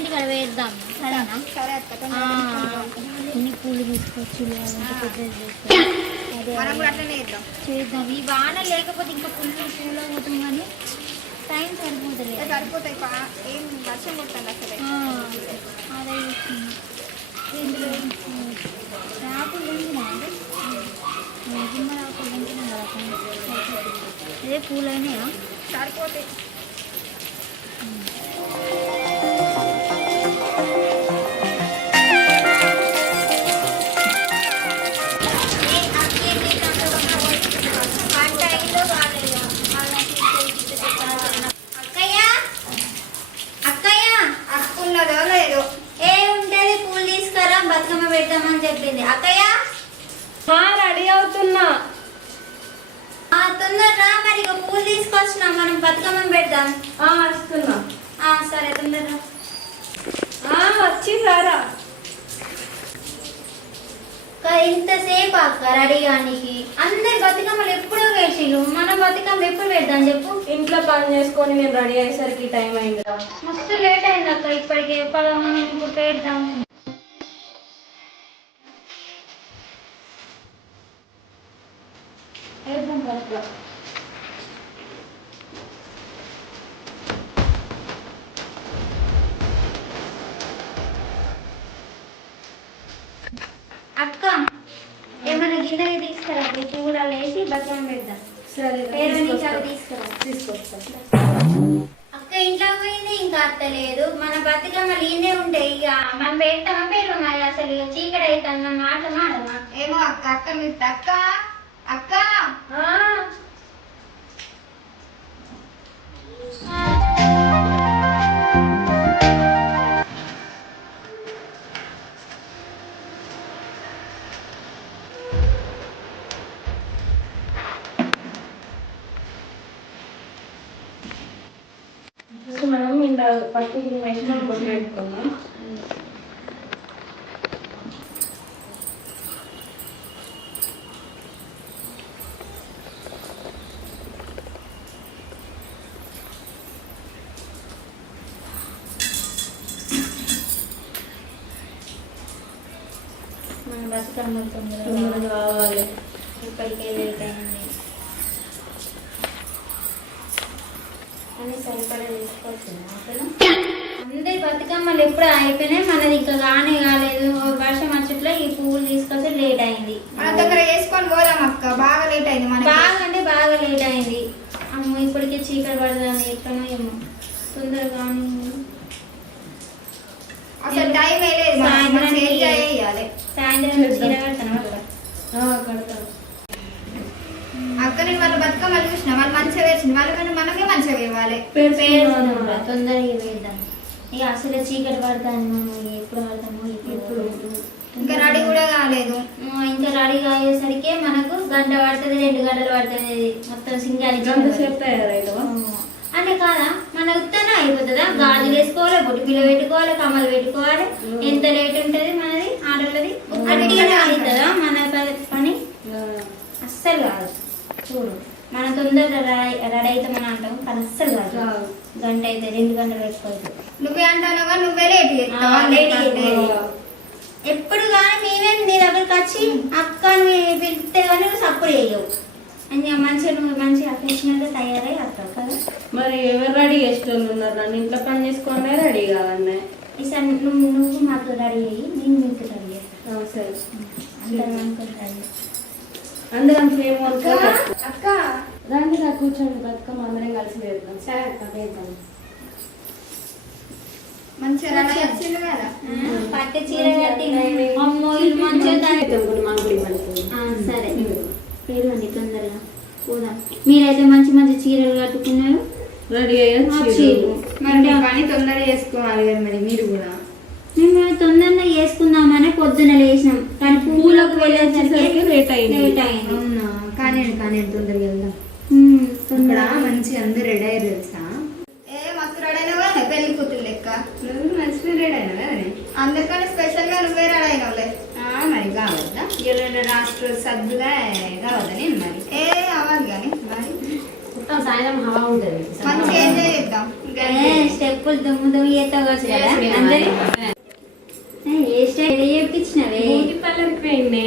ఇంటికి అక్కడ వేద్దాం సరేనా? సరే అక్క అన్ని పూలు తీసుకొచ్చి చేద్దాం. ఈ వాన లేకపోతే ఇంకా ఫుల్ పూలు అవుతాం కానీ టైం సరిపోతుంది. సరిపోతాయి ఏం వర్షం కొడుతుంది అసలు. అదే ఇందులో ఆకులు తెంచినా అండి నిజంగా ఆకులు తెంచినా కదా అదే పూలు అయినాయా సరిపోతాయి. పెడతామని చెప్పింది అక్కయ్య. రెడీ అవుతున్నా. తొందరగా మరి పూలు తీసుకొచ్చినా మనం బతుకమ్మని పెడదాం. వస్తున్నా. సరే తొందరగా వచ్చి సారా. ఇంతసేపు అక్క రెడీ కానికి అందరి బతుకమ్మలు ఎప్పుడో వేసిరు. మన బతుకమ్మ ఎప్పుడు పెడదాం చెప్పు? ఇంట్లో పని చేసుకొని నేను రెడీ అయ్యేసరికి టైం అయింది. మస్తు లేట్ అయింది అక్క. ఇప్పటికే ఇప్పుడు పెడదాం. అక్క ఏమైనా గిన్నె తీసుకురా. కూడా వేసి బతుకమ్మ పెడదాం. సరే తీసుకొస్తా. అక్క ఇంట్లో పోయింది ఇంకా అత్తలేదు. మన బతుకమ్మలు ఈయనే ఉంటాయి. ఇక మనం పెడతామా పేరు మరి అసలు చీకటి అవుతాం. మనం మాట్లాడమా ఏమో అక్క అక్క అక్క మనం ఇంత పట్టు వేసిన బొట్టు పెట్టుకున్నాం. మన బతుకమ్మ తొందరగా కావాలి. ఇప్పటికే లేట్ అయింది అని సరిపడా తీసుకోవచ్చు. అందరి బతుకమ్మలు ఎప్పుడు అయిపోయినాయి. మనది ఇంకా కానే కాలేదు. వర్షం వచ్చట్లో ఈ పువ్వులు తీసుకొచ్చి లేట్ అయింది. మన దగ్గర వేసుకొని పోదాం అక్క. బాగా లేట్ అయింది. బాగా అంటే బాగా లేట్ అయింది. అమ్మ ఇప్పటికే చీకటి పడుతుంది. ఎక్కడో ఏమో తొందరగా అసలు టైం లేదు. సాయంత్రం చీర కడతాను కడతాను. అక్క నేను వాళ్ళ బతుకమ్మలు చూసిన వాళ్ళు మంచిగా వేసింది. వాళ్ళకంటే మనమే మంచిగా వేయాలి. తొందరగా వేద్దాం. ఇక అసలు చీకటి పడతాను. మనం ఎప్పుడు పడతామో ఇప్పుడు ఇంకా రెడీ కూడా కాలేదు. ఇంకా రెడీ అయ్యేసరికి మనకు గంట పడుతుంది 2 గంటలు పడుతుంది. మొత్తం సింగారి అంటే కాదా మన ఉత్తనే అయిపోతుందా? గాజులు వేసుకోవాలి, బొట్టు పిల్ల పెట్టుకోవాలి, కమ్మలు పెట్టుకోవాలి. ఎంత లేట్ ఉంటుంది మనది ఆడోళ్ళది. అట్టిగానే అవుతుందా మన పని? అస్సలు కాదు. చూడు మన తొందరగా రెడీ అవుతామని అంటాం కానీ అస్సలు కాదు. గంట అయితే 2 గంటలు పెట్టుకోవచ్చు. నువ్వే అంటావు నువ్వే లేట్. ఎప్పుడు కానీ మేమేం నీ దగ్గరకు వచ్చి అక్క పిలిస్తే కానీ నువ్వు సపోర్ట్ చేయవు. ఇంకా మంచిగా నువ్వు మంచిగా అఫెక్షన్గా తయారై వస్తావు కదా. మరి ఎవరు రెడీ చేసేటోళ్ళు ఉన్నారు? నన్ను ఇంట్లో పని చేసుకున్నా రెడీ కావన్నా. ఈసారి నువ్వు మాకు రెడీ అయ్యి నేను మీకు రెడీ చేస్తాను. సరే అందరం అనుకుని రెడీ. అందుకని ఏమో అక్క రండి నాకు కూర్చోండి. బతుకమ్మ అందరం కలిసి వేద్దాం. సరే అక్క వేద్దాం. మంచిగా రెడీ వచ్చింది కదా. పట్టు చీర కట్టి అమ్మో ఇల్లు మంచిగా. సరే పేరుండి తొందరగా పోదాం. మీరైతే మంచి మంచి చీరలు కట్టుకున్నారు. రెడీ అయ్యొచ్చు. మరి పని తొందరగా చేసుకోవాలి కదా. మరి మీరు కూడా మేము తొందరగా చేసుకుందామని పొద్దున లేచినాం కానీ పూలకు వెళ్ళేసరికి లేట్ అయింది. అవునా? కానీ తొందరగా వెళ్దాం. ఇక్కడ మంచి అందరు రెడీ అయ్యారు తెలుసా? మస్తు రెడీ అయినావా? పెళ్లి కూతురు లెక్క మంచిగా రెడీ అయినా. అందరికన్నా స్పెషల్ గా నువ్వే రెడీ అయినావులే. మరి కావద్దా? 2 రాష్ట్ర సద్దుగా కావద్దని మరి అవ్వాలి కానీ మరి సాయంత్రం హవా ఉంటుంది. మంచిగా ఎంజాయ్ చేద్దాం. స్టెప్పులు దుమ్ము చేస్తావు కావచ్చు కదా అందరి ఏ స్టైల్ చేయించినవే బ్యూటీ పార్లర్కి పోయిండే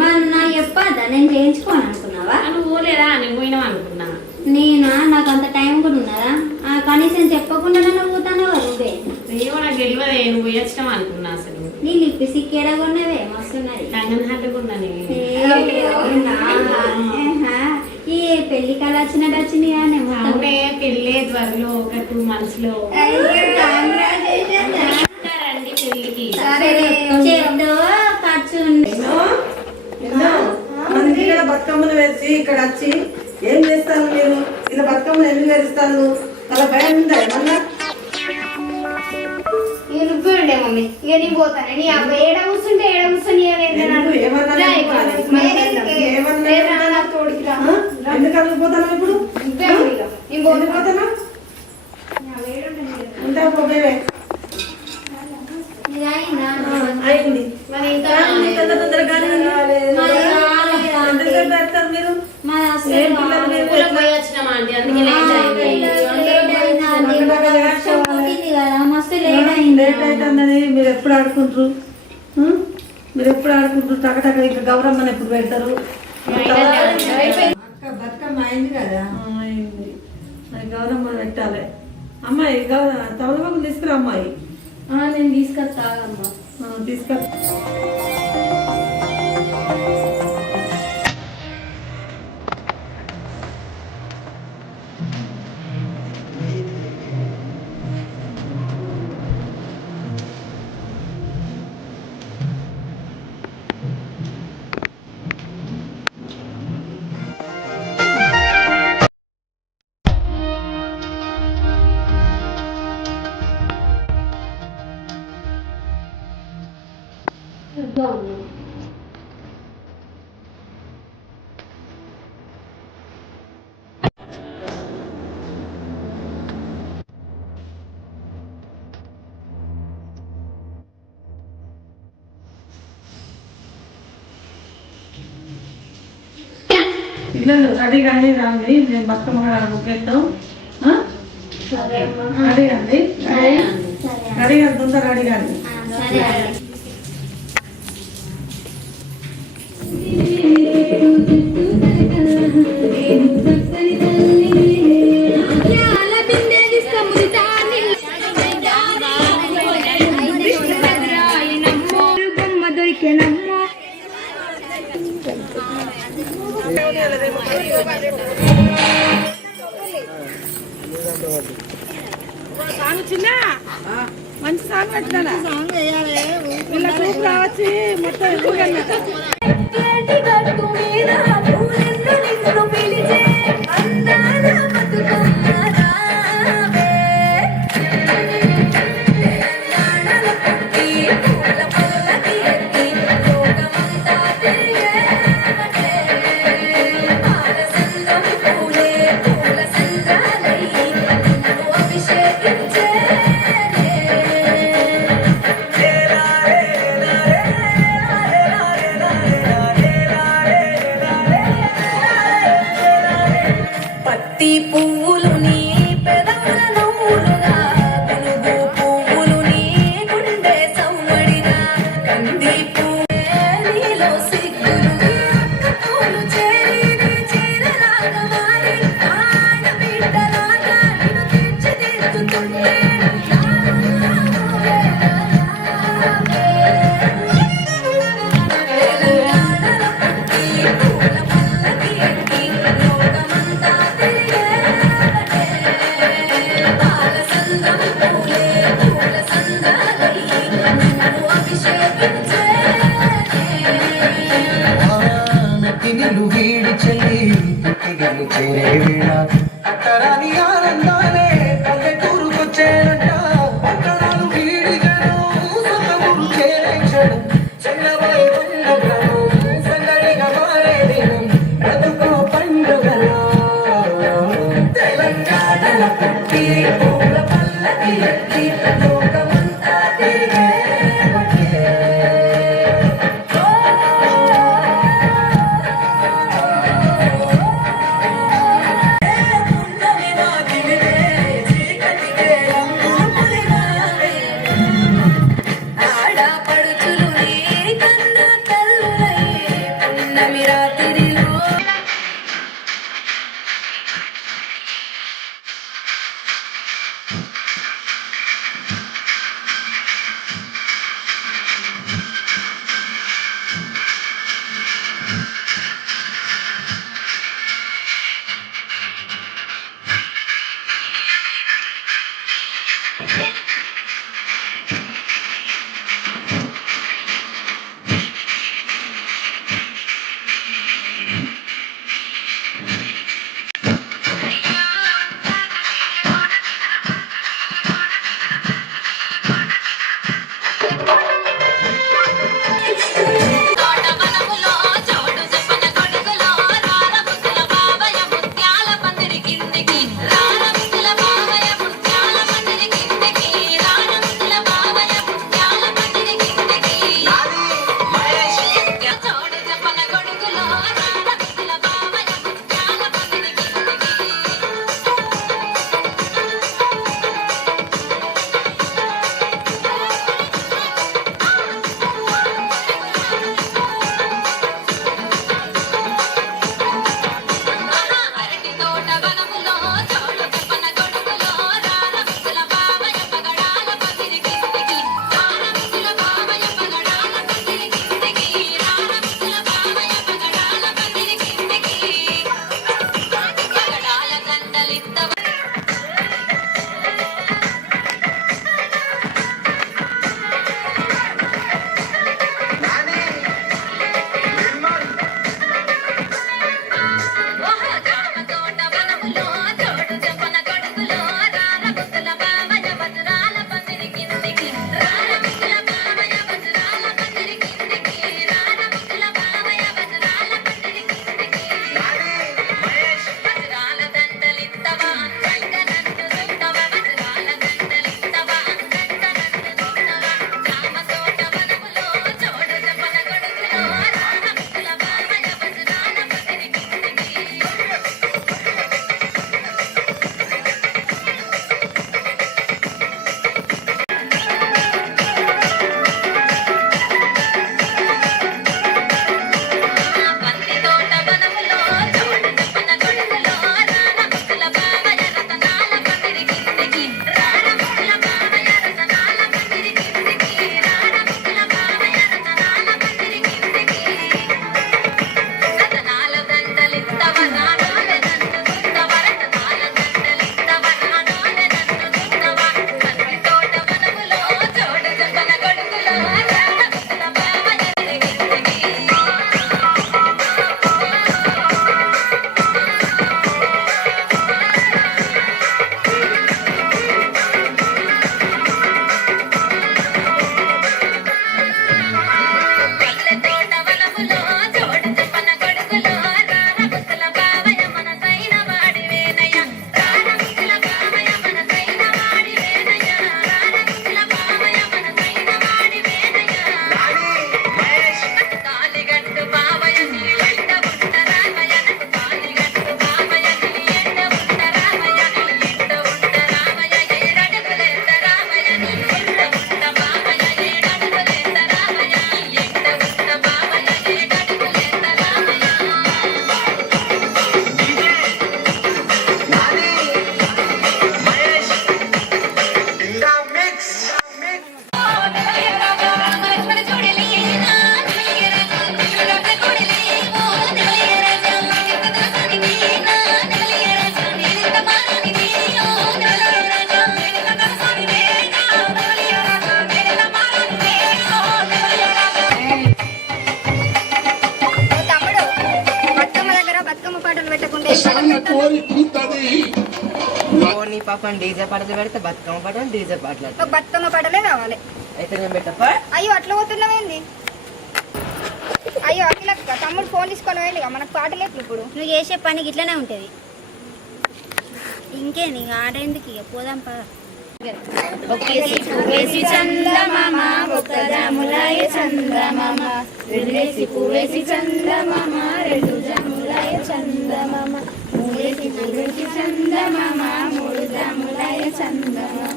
మరి నాకు చెప్పద్దా నేను చేయించుకోను అనుకున్నావా నువ్వు పోలేదా నేను పోయినావు అనుకున్నా నేనా నాకు అంత టైం కూడా ఉన్నదా కనీసం చెప్పకుండా నన్ను పోతాను నువ్వే ఏమో నాకు తెలియదే నువ్వు పోయొచ్చినావు అనుకున్నా అసలు నీ లిప్స్టిక్ ఎడగొన్నవే మస్తున్నది కంగన్ హట్టుకున్నాను ఈ పెళ్లి కళ వచ్చినట్టు వచ్చింది కానీ అవునే పెళ్ళే త్వరలో ఒక 2 months లో రండి పెళ్ళికి చేద్దో ఖర్చు ఉంది మనకి ఇక్కడ బతుకమ్మను వేసి ఇక్కడ వచ్చి ఏం చేస్తాను మీరు ఇలా బతుకమ్మను ఎందుకు వేస్తాను అలా భయం ఉందా ఏమన్నా నువ్వే ఉండే మమ్మీ ఇక నేను పోతాను నీ అబ్బాయి ఏడ కూర్చుంటే ఏడ కూర్చొని ఎందుకు ఏమన్నా ఎందుకు అనుకుపోతాను ఇప్పుడు ఎందుకు పోతాను ఉంటా పోవే అయింది తొందరగానే ఎంతసేపు పెడతారు మీరు పోయొచ్చినామా ఆంటీ అందుకే లేట్ అవుతుందని మీరు ఎప్పుడు ఆడుకుంటారు మీరు ఎప్పుడు ఆడుకుంటారు టకటక ఇంకా గౌరమ్మని ఎప్పుడు పెడతారు బతుకమ్మ అయింది కదా అయింది మరి గౌరమ్మని పెట్టాలి అమ్మాయి తమలపాకు తీసుకురా అమ్మాయి నేను తీసుకొస్తాగమ్మా తీసుకురా పిల్లలు రెడీ కానీ రాండి నేను బతుకమ్మ ముగ్గేద్దాం రెడీ అండి రెడీ అండి తొందర రెడీ కానీ చిన్న మంచి సాంగ్ పెట్టినా సాంగ్ వేయాలి ఇలా గ్రూప్ రావచ్చు మొత్తం నీ పాపం డీజే పాటలు పెడితే బతుకమ్మ పాటలు డీజే పాటలు ఒక బతుకమ్మ పడలే కావాలి. అయితే నేను పెట్టప్పా. అయ్యో అట్లా పోతున్నావేంది? అయ్యో అఖిలక్క తమ్ముడు ఫోన్ తీసుకొని వెళ్ళి మనకు పాటలు ఎప్పుడు ఇప్పుడు నువ్వు చేసే పనికి ఇట్లనే ఉంటుంది. ఇంకేంది ఇక ఆడేందుకు ఇక పోదాం పద. ఒకేసి పువ్వేసి చందమామ ఒక్కజాములాయ చందమామ రెండేసి పువ్వేసి చందమామ రెండు జాములాయ చందమామ మూడేసి పువ్వేసి చందమామ మూడు జాములాయ చందమామ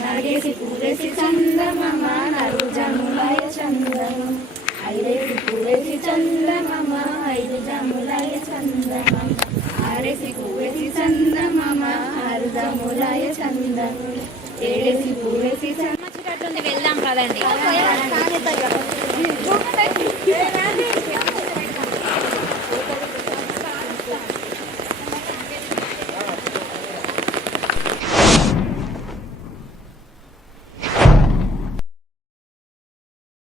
నాలుగేసి పువ్వేసి చందమామ నాలుగు జాములాయ చందమామ ఐదేసి పువ్వేసి చందమామ ఐదు జాములాయ చందమామ ఆరేసి పువ్వేసి చందమామ ఆరు జాములాయ చందమామ ఏడేసి పువ్వేసి చందమామ వెళ్దాం కదండి.